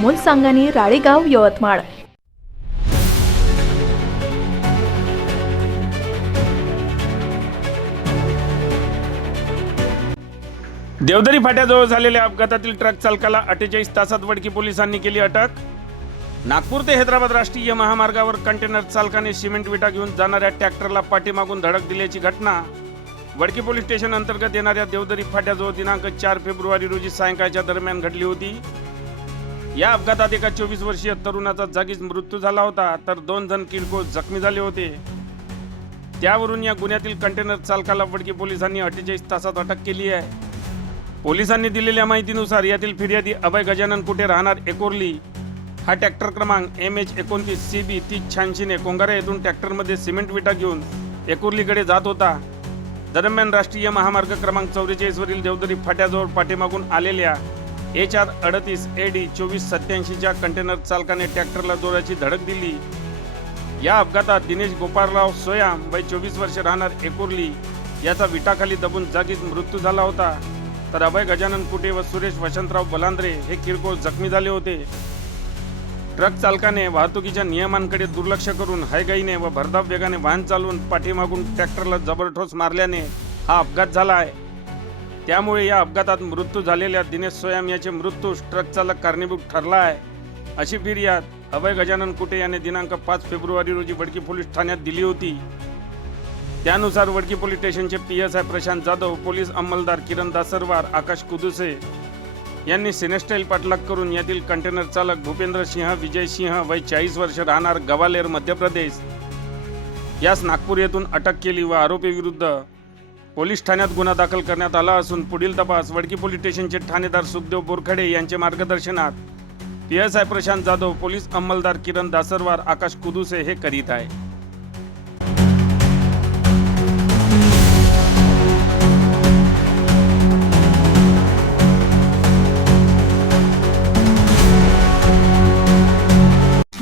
अमोल सांगानी राळेगाव यवतमाळ. देवदरी फाट्याजवळ झालेल्या अपघातातील ट्रक चालकाला अठ्ठेचाळीस तासात वडकी पोलिसांनी केली अटक. नागपूर ते हैदराबाद राष्ट्रीय महामार्गावर कंटेनर चालकाने सिमेंट विटा घेऊन जाणाऱ्या ट्रॅक्टरला पाठीमागून धडक दिल्याची घटना. वडकी पोलीस स्टेशन अंतर्गत येणाऱ्या देवदरी फाट्याजवळ दिनांक चार फेब्रुवारी रोजी सायंकाळच्या दरम्यान घडली होती. या अपघातात एका चोवीस वर्षीय तरुणाचा जागीच मृत्यू झाला होता तर दोन जण किरकोळ जखमी झाले होते. त्यावरून या गुन्ह्यातील कंटेनर चालकाला वडकी पोलिसांनी अठ्ठेचाळीस तासात अटक केली आहे. पोलिसांनी दिलेल्या माहितीनुसार यातील फिर्यादी अभय गजानन कुठे राहणार एकोरली हा ट्रॅक्टर क्रमांक एम एच एकोणतीस सी बी तीस शहाऐंशीने कोंगारा येथून ट्रॅक्टरमध्ये सिमेंट विटा घेऊन एकोरलीकडे जात होता. दरम्यान राष्ट्रीय महामार्ग क्रमांक चौवेचाळीसवरील देवदरी फाट्याजवळ पाठीमागून आलेल्या एच आर अडतीस ए डी चोवीस सत्याऐंशीच्या कंटेनर चालकाने ट्रॅक्टरला जोराची धडक दिली. या अपघातात दिनेश गोपाळराव सोयाम वय चोवीस वर्ष राहणार एकुर्ली याचा विटाखाली दबून जागीच मृत्यू झाला होता. तर अभय गजानन कुटे व सुरेश वसंतराव बलांद्रे हे किरकोळ जखमी झाले होते. ट्रक चालकाने वाहतुकीच्या नियमांकडे दुर्लक्ष करून हायगाईने व भरधाव वेगाने वाहन चालवून पाठीमागून ट्रॅक्टरला जबरठोस मारल्याने हा अपघात झाला आहे. त्यामुळे या अपघातात मृत्यू झालेल्या दिनेश सोयाम याचे मृत्यू ट्रक चालक कारणीभूत ठरला आहे. अशी फिर्याद अभय गजानन कुटे याने दिनांक पाच फेब्रुवारी रोजी वडकी पोलीस ठाण्यात दिली होती. त्यानुसार वडकी पोलीस स्टेशनचे P S I Prashant Jadhav police अंमलदार Kiran Dasarwar Akash Kuduse यांनी सिनेस्टाईल पाठलाग करून यातील कंटेनर चालक भूपेंद्र सिंह विजय सिंह वय चाळीस वर्ष राहणार गवालेर मध्य प्रदेश. यास नागपूर येथून अटक केली व आरोपीविरुद्ध पोलीस ठाण्यात गुन्हा दाखल करण्यात आला असून पुढील तपास वडकी पोलीस स्टेशनचे ठाणेदार सुखदेव बोरखडे यांच्या मार्गदर्शनात. P S I Prashant Jadhav police अंमलदार Kiran Dasarwar Akash Kuduse हे करीत आहे.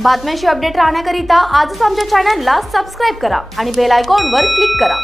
बातम्यांशी अपडेट राहण्याकरिता आजच आमच्या चॅनलला सबस्क्राईब करा आणि बेल आयकॉनवर क्लिक करा.